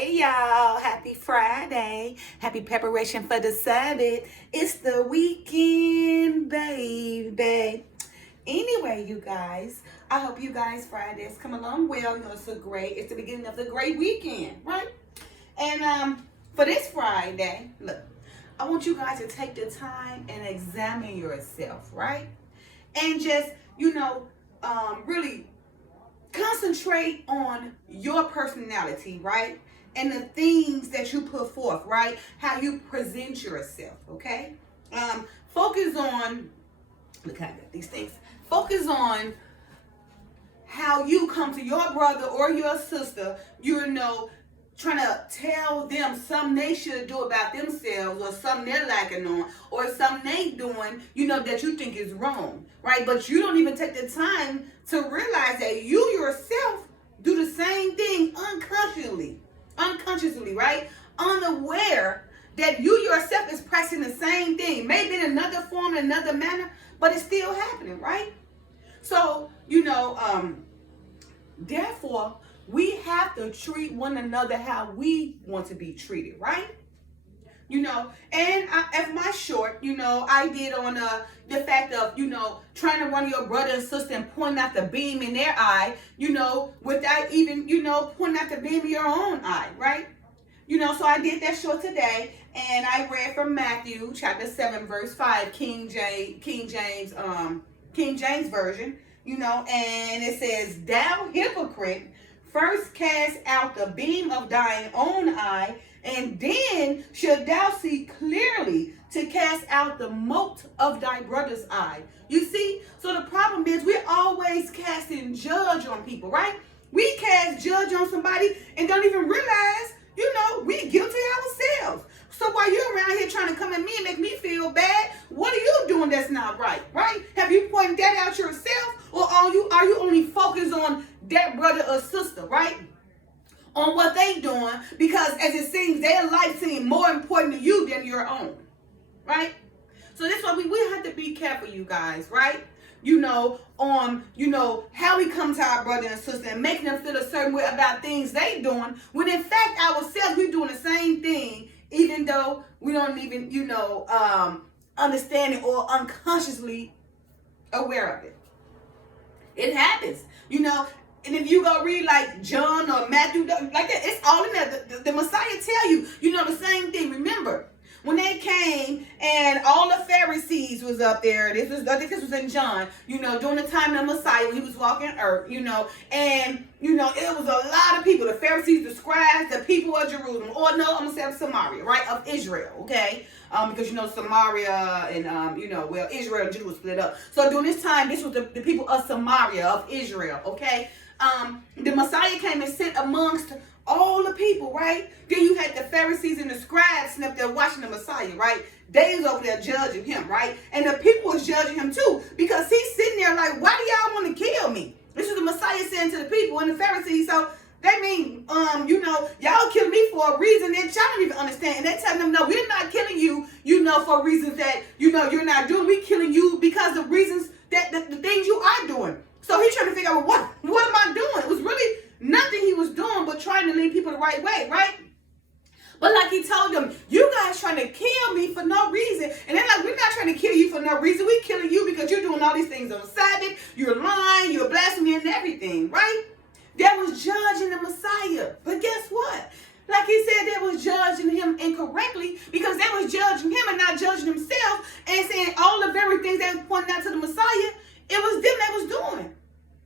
Hey y'all, happy Friday. Happy preparation for the Sabbath. It's the weekend, baby. Anyway, you guys, I hope you guys Fridays come along well. You know, it's the beginning of the great weekend, right? And for this Friday, look, I want you guys to take the time and examine yourself, right? And just, really concentrate on your personality, right? And the things that you put forth, right? How you present yourself, okay? Focus on, look how I got these things. Focus on how you come to your brother or your sister, trying to tell them something they should do about themselves or something they're lacking on or something they doing, that you think is wrong, right? But you don't even take the time to realize that you yourself do the same thing unconsciously, right? Unaware that you yourself is practicing the same thing, maybe in another form, in another manner, but it's still happening, right? So, therefore, we have to treat one another how we want to be treated, right? As my short, I did on the fact of, trying to run your brother and sister and pointing out the beam in their eye, without even, pointing out the beam in your own eye, right? So I did that short today, and I read from Matthew chapter 7, verse 5, King James version, and it says, "Thou hypocrite, first cast out the beam of thine own eye, and then shalt thou see clearly to cast out the mote of thy brother's eye." You see? So the problem is we're always casting judge on people, right? We cast judge on somebody and don't even realize, we guilty ourselves. So while you're around here trying to come at me and make me feel bad, what are you doing that's not right, right? Have you pointed that out yourself, or are you only focused on that brother or sister, right? On what they doing, because as it seems, their life seems more important to you than your own, right? So that's why we have to be careful, you guys, right? On how we come to our brother and sister and making them feel a certain way about things they doing, when in fact ourselves we're doing the same thing, even though we don't even understand it or unconsciously aware of it. It happens, And if you go read like John or Matthew, like that, it's all in there. The Messiah tell you, the same thing. Remember, when they came and all the Pharisees was up there, I think this was in John, during the time of the Messiah when he was walking earth, and, it was a lot of people, the Pharisees, the scribes, the people of Jerusalem, or no, I'm going to say of Samaria, right, of Israel, okay? Because, Samaria and, Israel and Judah was split up. So during this time, this was the people of Samaria, of Israel, okay? The Messiah came and sat amongst all the people, right? Then you had the Pharisees and the scribes sitting up there watching the Messiah, right? They was over there judging him, right? And the people was judging him too, because he's sitting there like, why do y'all want to kill me? This is the Messiah saying to the people and the Pharisees. So they mean, y'all kill me for a reason that y'all don't even understand. And they telling them, no, we're not killing you, for reasons that, you're not doing. We're killing you because of reasons that the things you are doing. So he's trying to figure out, what am I doing? It was really nothing he was doing but trying to lead people the right way, right? But like he told them, you guys trying to kill me for no reason. And they're like, we're not trying to kill you for no reason. We're killing you because you're doing all these things on Sabbath. You're lying, you're blaspheming and everything, right? That was judging the Messiah. But guess what? Like he said, they was judging him incorrectly, because they was judging him and not judging themselves and saying all the very things they was pointing out to the Messiah, it was them that was doing.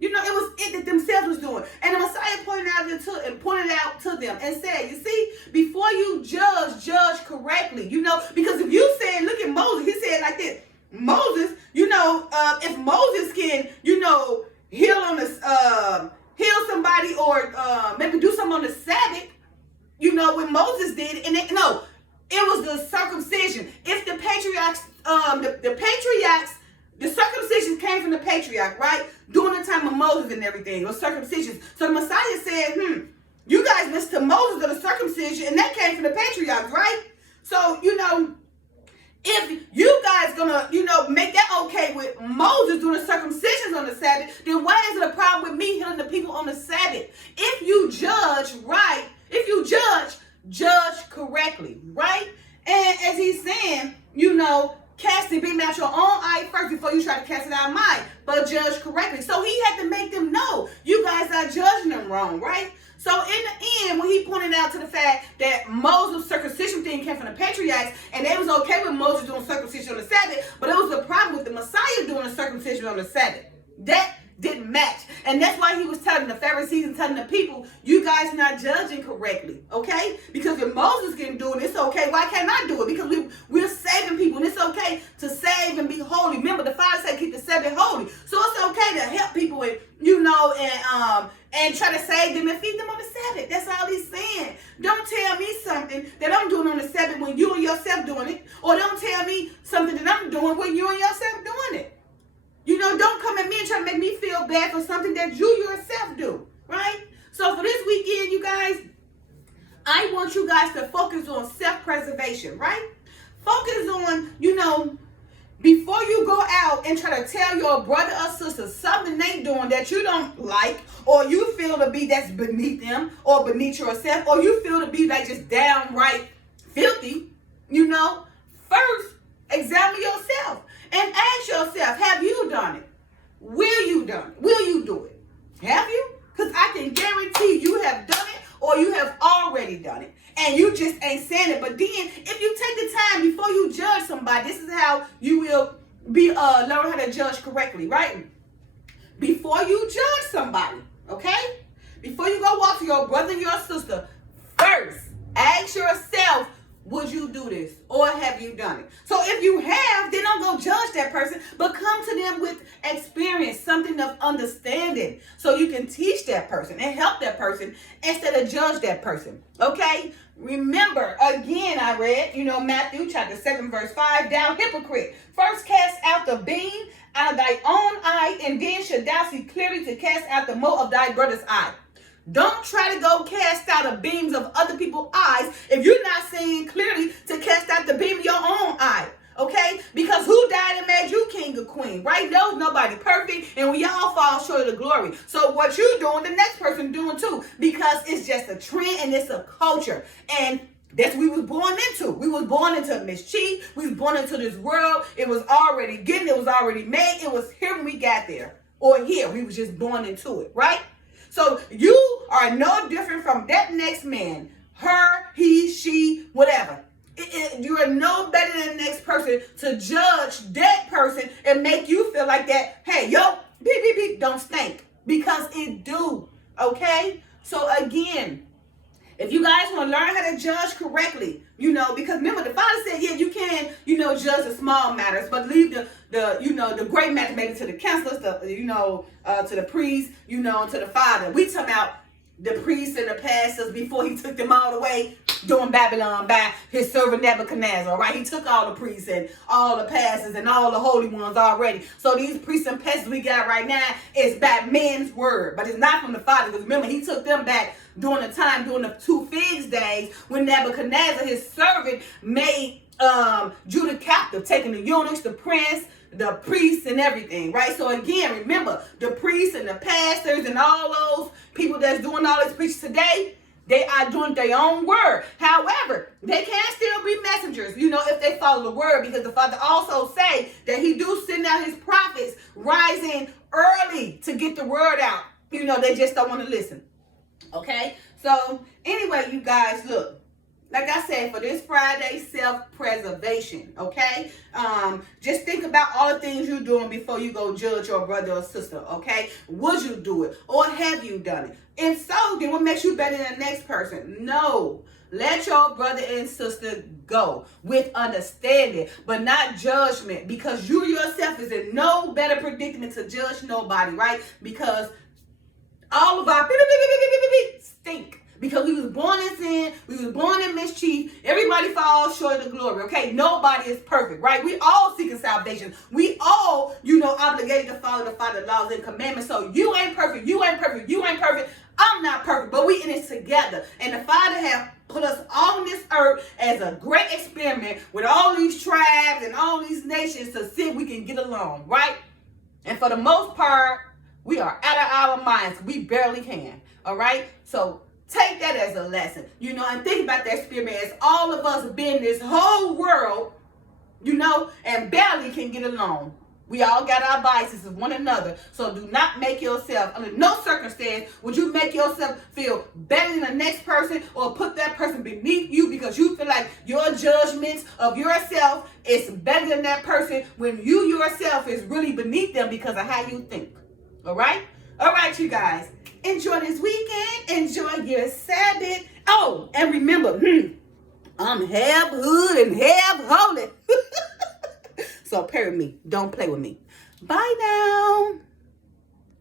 It was it that themselves was doing. And the Messiah pointed out to them and said, you see, before you judge correctly, because if you said, look at Moses, he said like this, Moses, if Moses can, heal somebody or maybe do something on the Sabbath, when Moses did it, it was the circumcision. If the patriarchs, the circumcision came from the patriarch, right? During the time of Moses and everything, or circumcision. So the Messiah said, you guys listen to Moses or the circumcision, and that came from the patriarchs, right? So, if you guys gonna, make that okay with Moses doing the circumcisions on the Sabbath, then why is it a problem with me healing the people on the Sabbath? If you judge right, if you judge judge correctly, right? And as he's saying, cast the beam out your own eye first before you try to cast it out of mine, but judge correctly. So he had to make them know you guys are judging them wrong, right? So in the end, when he pointed out to the fact that Moses' circumcision thing came from the patriarchs, and they was okay with Moses doing circumcision on the Sabbath, but it was a problem with the Messiah doing the circumcision on the Sabbath. That didn't match. And that's why he was telling the Pharisees and telling the people, you guys not judging correctly, okay? Because if Moses can do it, it's okay. Why can't I do it? Because we're saving people, and it's okay to save and be holy. Remember, the Father said keep the Sabbath holy. So it's okay to help people and, and try to save them and feed them on the Sabbath. That's all he's saying. Don't tell me something that I'm doing on the Sabbath when you and yourself doing it. Or don't tell me something that I'm doing when you and yourself doing it. Don't come at me and try to make me feel bad for something that you yourself do, right? So for this weekend, you guys, I want you guys to focus on self-preservation, right? Focus on, before you go out and try to tell your brother or sister something they doing that you don't like, or you feel to be that's beneath them or beneath yourself, or you feel to be like just downright filthy, first examine yourself. And ask yourself, have you done it? Will you done it? Will you do it? Have you? Because I can guarantee you have done it or you have already done it. And you just ain't saying it. But then, if you take the time before you judge somebody, this is how you will learn how to judge correctly, right? Before you judge somebody, okay? Before you go walk to your brother and your sister, first, ask yourself, would you do this or have you done it? So if you have, then don't go judge that person, but come to them with experience, something of understanding, so you can teach that person and help that person instead of judge that person. Okay? Remember, again, I read, Matthew chapter 7, verse 5, thou hypocrite, first cast out the beam out of thy own eye, and then should thou see clearly to cast out the mote of thy brother's eye. Don't try to go cast out the beams of other people's eyes if you're not seeing clearly to cast out the beam of your own eye, okay? Because who died and made you king or queen, right? No, nobody perfect, and we all fall short of the glory. So what you doing, the next person doing too, because it's just a trend and it's a culture. And that's what we was born into. We was born into mischief. We was born into this world. It was already given. It was already made. It was here when we got there. Or here. We was just born into it, right? So you are no different from that next man, her, he, she, whatever. You are no better than the next person to judge that person and make you feel like that. Hey, yo, beep, beep, beep, don't stink, because it do. Okay? So again, if you guys want to learn how to judge correctly, because remember the Father said, yeah, you can, judge the small matters, but leave the great matters maybe to the counselors, to the priests, to the Father. We talking about the priests and the pastors before he took them all the way during Babylon by his servant Nebuchadnezzar, right? He took all the priests and all the pastors and all the holy ones already. So these priests and pastors we got right now is by men's word, but it's not from the Father, because remember, he took them back during the 2 figs days when Nebuchadnezzar, his servant, made Judah captive, taking the eunuchs, the prince, the priests, and everything, right? So again, remember, the priests and the pastors and all those people that's doing all this preaching today, they are doing their own word. However, they can still be messengers, if they follow the word, because the Father also say that he do send out his prophets rising early to get the word out. They just don't want to listen. Okay? So anyway, you guys, look, like I said, for this Friday, self-preservation, okay? Just think about all the things you're doing before you go judge your brother or sister, okay? Would you do it? Or have you done it? And so, then what makes you better than the next person? No. Let your brother and sister go with understanding, but not judgment, because you yourself is in no better predicament to judge nobody, right? Because all of our stink. Because we was born in sin, we was born in mischief. Everybody falls short of the glory, okay? Nobody is perfect, right? We all seeking salvation. We all, obligated to follow the Father's laws and commandments. So you ain't perfect, you ain't perfect, you ain't perfect. I'm not perfect, but we in it together. And the Father have put us all on this earth as a great experiment with all these tribes and all these nations to see if we can get along, right? And for the most part, we are out of our minds. We barely can, all right? So Take that as a lesson, you know, and think about that, spirit man, as all of us been this whole world, you know, and barely can get along. We all got our biases of one another. So do not make yourself, under no circumstance, would you make yourself feel better than the next person or put that person beneath you because you feel like your judgments of yourself is better than that person when you yourself is really beneath them because of how you think. All right? All right, you guys. Enjoy this weekend. Enjoy your Sabbath. Oh, and remember, I'm half hood and half holy. So pray with me. Don't play with me. Bye now.